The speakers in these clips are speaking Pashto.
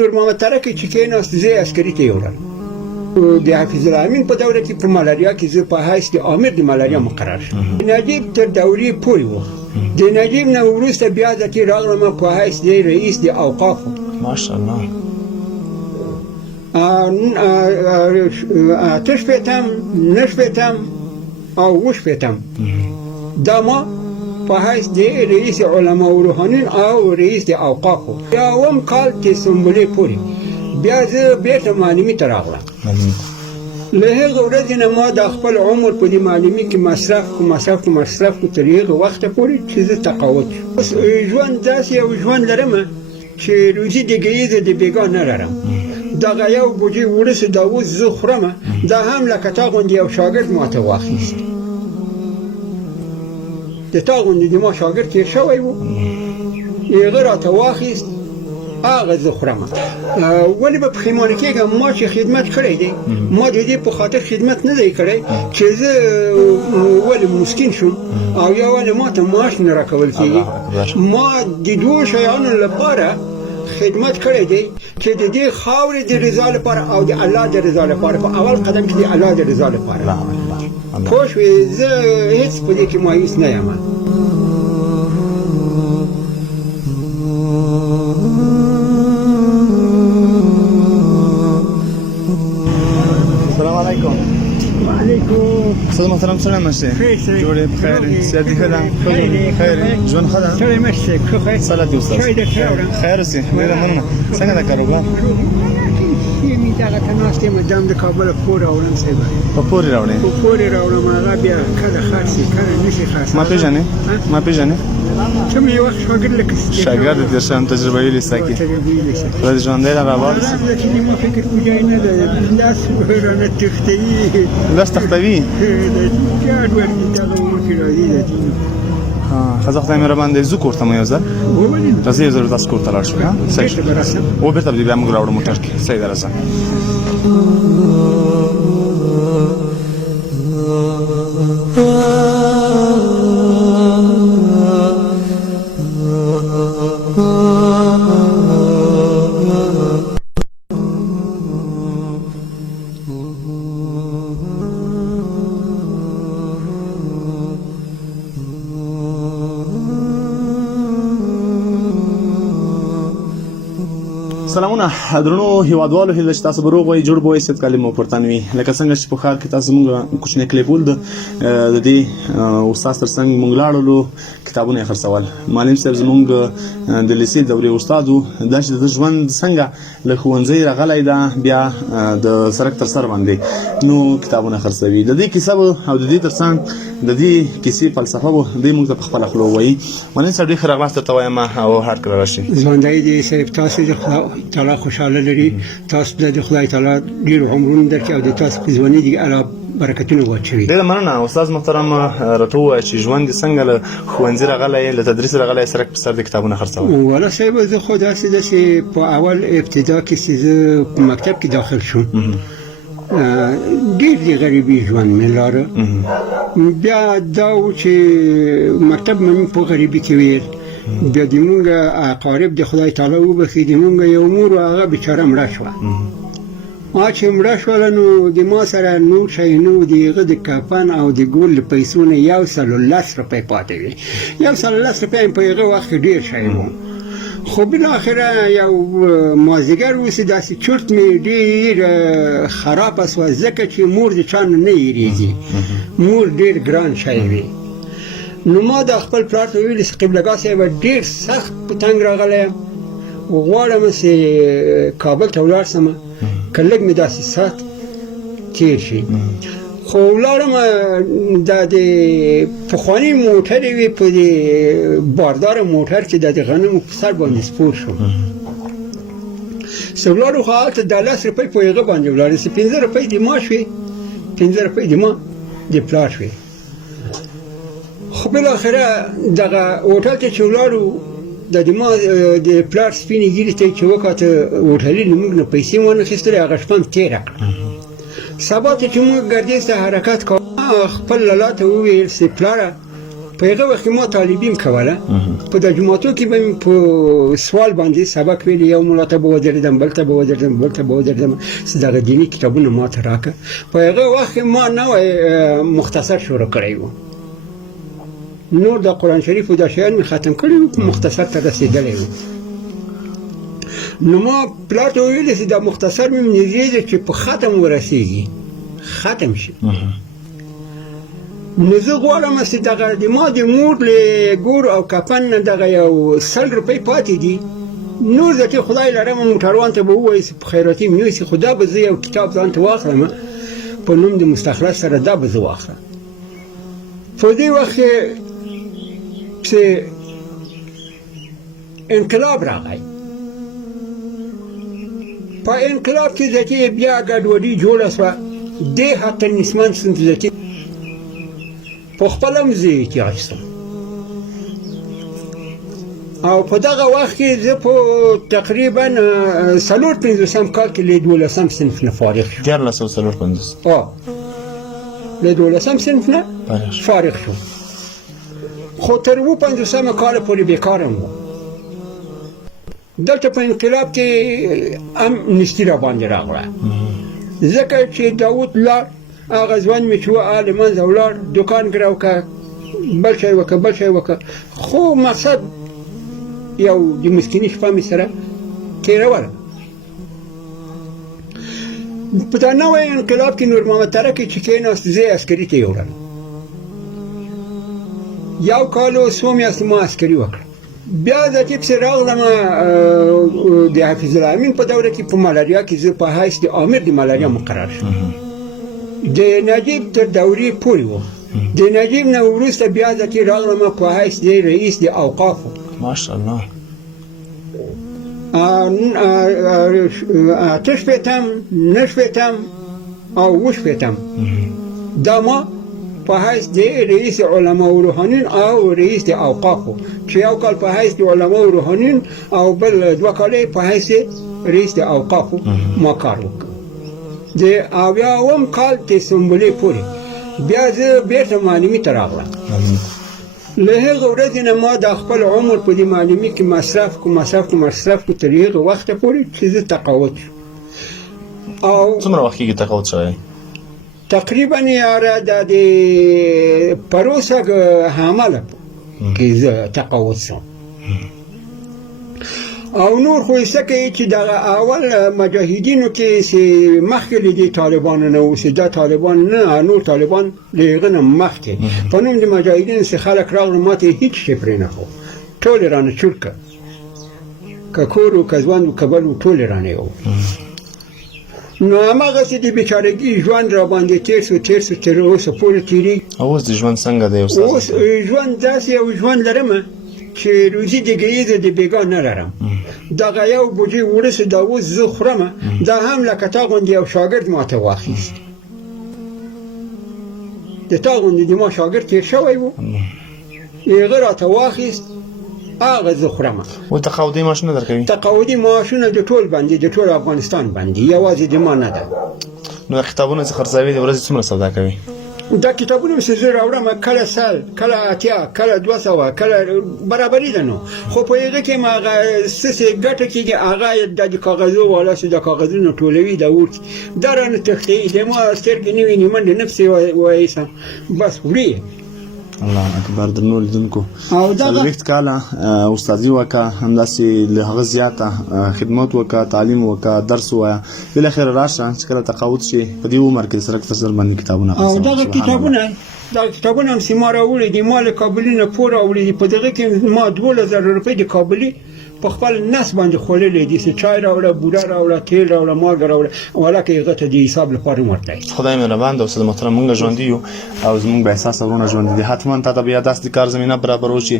نور محمد ترکی چې کېناست زه یې عسکري ته یوړل د حفیظ الله امین په دوره کې په ملاریا کې زه په حیث د امیر د ملاریا مقرر شوم نجیب تر دورې پورې و د نجیب نه وروسته بیا د کې راغلم په حیث د رئیس د اوقافو ماشاءالله اته شپېتم نه شپېتم او اووه شپېتم دا ما په حیث د رئیس علما و روحانیون او رئیس د اوقافو بیا اووم کال چې سنبلې پورې بیا زه بېرته معلمي ته راغلم له هغه ورځې نه ما د خپل عمر په دې معلمي کې مصرف کړو تر هغه وخته پورې چې زه تقاعد شم اوس ژوند داسې یو ژوند لرمه چې روزي د ګیزه د بېګا نه لرم دغه یو بوجۍ ورسې دا اوس زه خورمه دا هم لکه تا غوندې یو شاګرد ماته واخیست د تا غوندې د ما شاګرد تېر شوی و هغه راته واخیست هغه زه خورمه ولې به پښیمانه کېږم ما چې خدمت کړی دی ما د دې په خاطر خدمت نه دی کړی چې زه ولې مسکین شم او یا ولې ما ته معاش نه راکول کېږي ما د دوو شیانو لپاره خدمت کړی دی چې د دې خاورې د رضا لپاره او د الله د رضا لپاره په اول قدم کې د الله د رضا لپاره پوه شوې زه هېڅ په دې کې مایوس نه یم استاد محترم څنګه نشته جوړې بخیر سیادي خدا خیر ژوند خدا سره مشه خیر صلات استاد خیر سي ډیره مننه څنګه دا کاروبار می دا تناسته مدام د کابل پور اورم سیبا په پورې راوړې هغه بیا کله خاصي کله نشي خاص ما پیژنې چې مې وخت شاګرد د شان تجربه ویلې ساکي ورځ ژوند دی راوړل چې ما فکر کوجای نه ده لاس ورانه تختوي لاس تختوي دا ډېر دا مو کې راځي خزه خدای مهربان دی زو کوړه مې یوزه راځي یو ضرورت تاسو کوړه لاړ شو ها صحیح و به تر دې موږ راوړو موټر کې صحیح درځه سلامونه درنو هیوادوالو هیله چې تاسو بروغ وئ جوړ بوئ ست کلمو پورتنوي لکه څنګه چې په ښار کې تاسو موږ کوچنی کلیپول د دې استاد ترڅنګ موږ لاړو کتابونه خرڅول معلم صاحب زموږ د لیسې دورې استادو دا چې د ژوند څنګه له ښوونځي راغلی دا بیا د سړک تر سر باندې نو کتابونه خرڅوي د دې کیسه او د دې ترڅنګ د دې کیسې فلسفه و دې موږ ته په خپله خوله ووایي معلم صاحب ډېر ښه راغلاست ته وایم او هارډ کړه راشي ژوندی دی صاحب تاسو د خدای تعالی خوشحاله لري تاسو د خدای تعالی ډېر عمرونه درکړي او د تاسو په ځواني دې الله برکتونه واچوي ډېره مننه استاد محترم راته ووایه چې ژوند دې څنګه له ښوونځي راغلی له تدریس راغلی سړک په سر د کتابونه خرڅول والا صاحب زه خو داسې ده چې په اول ابتدا کې چې زه په مکتب کې داخل شوم ډېر د غریبي ژوند مې لاره بیا دا و چې مکتب مې په غریبي کې ویل بیا د مونږ اقارب د خدای تعالی وبخښي د مونږ یو مور هغه بیچاره مړه شوه چې مړه شوله نو د ما سره نور شی نه و د هغه د کفن او د ګول له پیسو نه 110 روپۍ پاتې وې 110 روپۍ په هغه وخت کې ډېر شی و خو بالاخره یو مازدیګر اوسې داسې چورت مې ډېر خرابه سوه ځکه چې مور د چا نه هېرېږي مور ډېر ګران شی وي نو ما د خپل پلار ته ویلي چې قبلګاه صاحبه ډېر سخت په تنګ راغلی یم غواړم چې کابل ته ولاړ شم که لږ مې داسې ساعت تېر شي خو ولاړم دا د پخواني موټرې وې په د بارداره موټر چې دا د غنمو په سر باندې سپور شوم چې ولاړو خو هلته دا 10 روپۍ په هغه باندې ولاړې چې 15 روپۍ د ما شوې 15 روپۍ د ما د پلار شوې خو بالاخره دغه هوټل ته چې ولاړو د ما د پلار سپینې ږیرې ته چې وکاته هوټلي له موږ نه پیسې وانخیستلې هغه شپه مې تېره کړه سبا ته چې موږ ګردیز ته حرکت کوو خپل لالا ته وویل چې پلاره په هغه وخت کې ما تعلیبیم کوله په د جماعتو کې به په سوال باندې سبق ویل یو مولا ته به ودرېدم بل ته به ودرېدم بل ته به ودرېدم دغه دیني کتابونه ما ته راکړه په هغه وخت کې ما نوی مختصر شروع کړی و نور د قرآن شریف و دا شیان مې ختم کړي وو مختصر ته رسېدلی و نو ما پلار ته ویلې چې دا مختصر مې نږدې دی چې په ختم ورسېږي ختم شي نو زه غواړم چې دغه د ما د مور له ګور او کفن نه دغه یو 100 روپۍ پاتې دي نور زه چې خدای لرم موټروان ته به ووایي چې په خیراتي مې نیسي خو دا به زه یو کتاب ځان ته واخلم په نوم د مستخلص سره دا به زه واخلم په دې وخت کې چې انقلاب راغی په انقلاب کې ذاتي بیا ګډوډي جوړه شوه دې حتی نسبتاً ذاتي په خپل هم زه احتیاج شوم او په دغه وخت کې زه په تقریبا 450 کال کې له 12 صنف نه فارغ شوم 1450 له 12 صنف نه فارغ شوم خو تر 50 کال پورې بیکارم وم دلته په انقلاب کې امنیستي را باندې راغله ځکه چې داود لار هغه ځوان مې چې و له منځه ولاړ دوکان کې راوکړه بل شی وکړه خو مقصد یو د مسکیني شپه مې سره تېروله په دا نوی انقلاب کې نور محمد ترکی چې کېناست زه یې عسکري ته یوړم یو کال و څو میاشتې ما عسکري وکړه بیا ذاتي پسې راغلم د حفیظ الله امین په دوره کې په ملاریا کې زه په حیث د امیر د ملاریا مقرر شوم د نجیب تر دورې پورې و د نجیب نه وروسته بیا ذاتي راغلم په حیث د رئیس د اوقافو ماشاءالله 8 9 او 7 دا ما په حیث د رئیس علما و روحانین او رئیس د اوقافو چې یو کال په حیث د علما و روحانین او بل 2 کال په حیث رئیس د اوقافو ما کار وکړ د اویاوم کال د سنبلې پورې بیا زه بیرته معلمي ته راغلم له هغه ورځې نه ما د خپل عمر په دې معلمي کې مصرف کو تر هغه وخته پورې چې زه تقاعد شوم او څومره وخت کېږي تقاعد شوی تقریبا یاره د پروسه حامله کې زه تقاعد شوم او نور خو یې څه کوي چې دغه اول مجاهدینو کې چې مخکې له دې طالبانو نه و چې دا طالبان نه نور طالبان له هغه نه مخکې په نوم د مجاهدینو چې خلک راغلل ما ته هېڅ شی پرې نه ښود ټول یې رانه چور کړ که کور و که ځوان و که بل و ټول یې رانه یوړ نو هماغسې د بیچارګي ژوند را باندې تېر شو تر اوسه پورې تېرېږي اوس د ژوند څنګه دی اوس ژوند داسې یو ژوند لرمه چې روزي د ګیزه د بیګا نه لرم دغه یو بوجي ورسې دا اوس زه خورم دا هم لکه تا غوندې یو شاګرد ماته واخیست د تا غوندې د ما شاګرد تېر شوی و هغه راته واخیست هغه زه خورم و تقاعدي معاشونه درکوي تقاعدي معاشونه د ټول باندې د ټول افغانستان باندې یوازې د ما نه ده نو د کتابونو چې خرڅوي د ورځې څومره سودا کوي دا کتابونه چې زه راوړم کله 100 کله 80 کله 200 کله برابري ده نو خو په هغه کې ما هغه څه ګټه کېږي هغه د کاغذو والا چې د کاغذونو ټولوي دا ورته دا رانه تښتي د ما سترګې نه ویني منډه نفسي وایسم بس وړي الله اکبر درنو لیدونکو څلوېښت کاله استادي وکړه همداسې له هغه زیاته خدمت وکړه تعلیم وکړه درس ووایه بالاخره راشه چې کله تقاعد شي په دې عمر کې سره اکثر باندې کتابونه او دغه کتابونه هم چې ما راوړي دي ما له کابلي نه پور راوړي دي په دغه کې ما 2000 روپۍ د کابلي په خپل نس باندې خوړلې دي چې چای راوړه بوره راوړه تیل راوړه مالګه راوړه ولکه هغه ته د حساب لپاره ورته خدای مهربان دی استاد محترم موږ ژوندي یو او زموږ به احساس ورونه ژوندي دي حتما ته بیا داسې کار زمينه برابر وشي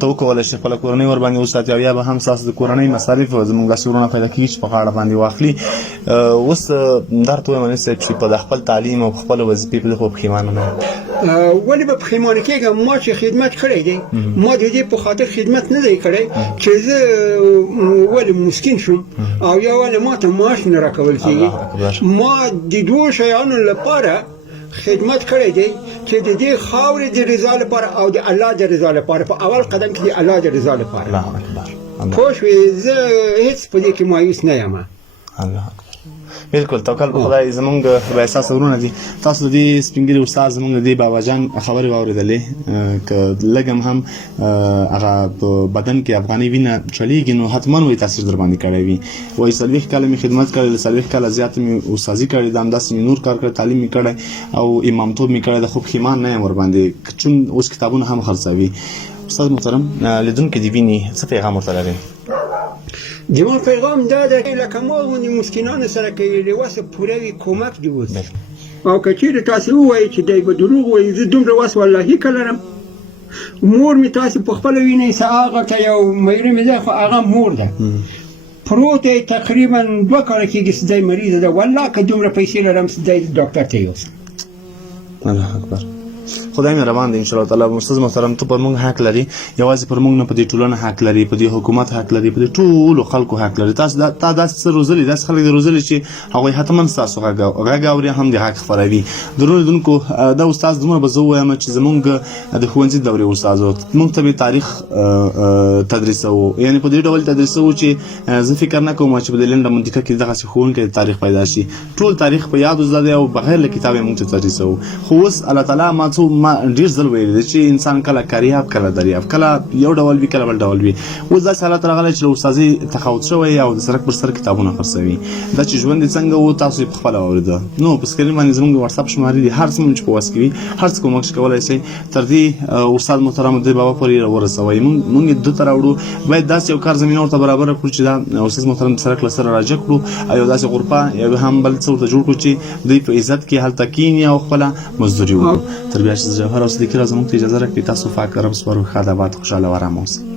ته وکولای شي خپل کورنۍ ور باندې وساتي او یا به هم ساس د کورنۍ مصارف زموږ داسې ورونه پیدا کیږي چې په غاړه باندې واخلي اوس درته وایم چې په خپل تعلیم او خپل وظیفې په خو پښیمانه نه ولی به پښیمانه کېږم ما چې خدمت کړی دی ما د دې په خاطر خدمت نه دی کړی چې زه ولې مسکین شوم او یا ولې ما ته معاش نه راکول کېږي ما د دوو شیانو لپاره خدمت کړی دی چې د دې خاورې د رضا لپاره او د الله د رضا لپاره په اول قدم کې د الله د رضا لپاره. الله اکبر. پوه شوې زه هېڅ په دې کې مایوس نه یم. الله اکبر. بالکل توکل په خدای. زمونږ به احساس ورونه دي تاسو د دې سپینګری استاد زمونږ د بابا جان خبرې واورېدلې که لږم هم هغه په بدن کې افغاني وینه چلیږي نو حتما وایي تاثیر در باندې کړی وي. وایي 40 کاله مې خدمت کړی، له 40 کاله زیات مې استادي کړې ده، همداسې مې نور کار کړی، تعلیم مې کړی او امامتوب مې کړی ده، خو پښیمان نه یم ورباندې چون اوس کتابونه هم خرڅوي. استاد محترم لیدونکي دې ویني څه پیغام ورته لري؟ زموږ پیغام دا ده لکه ما غوندې مسکینانو سره که یې له وسه پوره وي کومک دې وکړي. او که چېرې تاسې ووایي چې دی به دروغ وایي زه دومره وس واللهي که لرم. مور مې تاسې په خپله وینئ هغه ته یو میره مې ده خو هغه مور ده پروت دی تقریبا 2 کاله کېږي چې دی مریضه ده. والله که دومره پیسې لرم چې دی ډاکټر ته یوسم. الله اکبر. خدای مهربان دی ان شاء الله تعالی. استاد محترم ته پر موږ حق لري، یوازې پر موږ نه په دې ټولنه حق لري، په دې حکومت حق لري، په دې ټولو خلکو حق لري. تاسو دا داسې روزلي داسې خلک دي روزلي چې هغوی حتما ستاسو غږ اوري هم د حق خپروي. درنو لیدونکو دا استاد دومره به زه ووایم چې زموږ د ښوونځي دورې استاد و، موږ ته به تاریخ تدریسوو، یعنې په دې ډول تدریسوو چې زه فکر نه کوم چې په دې لنډه منطقه کې دغسې ښوونکی د تاریخ پیدا شي. ټول تاریخ په یادو زده دی او بغیر له کتاب یې موږ ته تدریسوو. خو اوس الله تعالی ما ډېر ځل ویلي دی چې انسان کله کریاب کله دریاب، کله یو ډول وي کله بل ډول وي. اوس داسې حالت راغلی چې له استادۍ تقاعد شوی او د سرک پر سر کتابونه خرڅوي. دا چې ژوند یې څنګه و تاسو یې پخپله واورېده. نو په سکرین باندې زموږ د وټساپ شمارې دي، هر څه مو چې په وس کې وي هر څه کومک چې کولی شئ تر دې استاد محترم د بابا پورې ورسوئ. موږ یې ده ته راوړو. باید داسې یو کار زمینه ورته برابره کړو چې دا استاد محترم د سرک له سره راجع کړو او یو داسې غرفه یا هم بل څه ورته جوړ کړو چې دوی په عزت کې هلته کښېني او خپله مزدوري وکړو. تر بیا چې جوهر او صدیقي را زموږ ته اجازه راکړئ. تاسو پاک رب سپارو، ښاد آباد، خوشحاله او ارام اوسئ.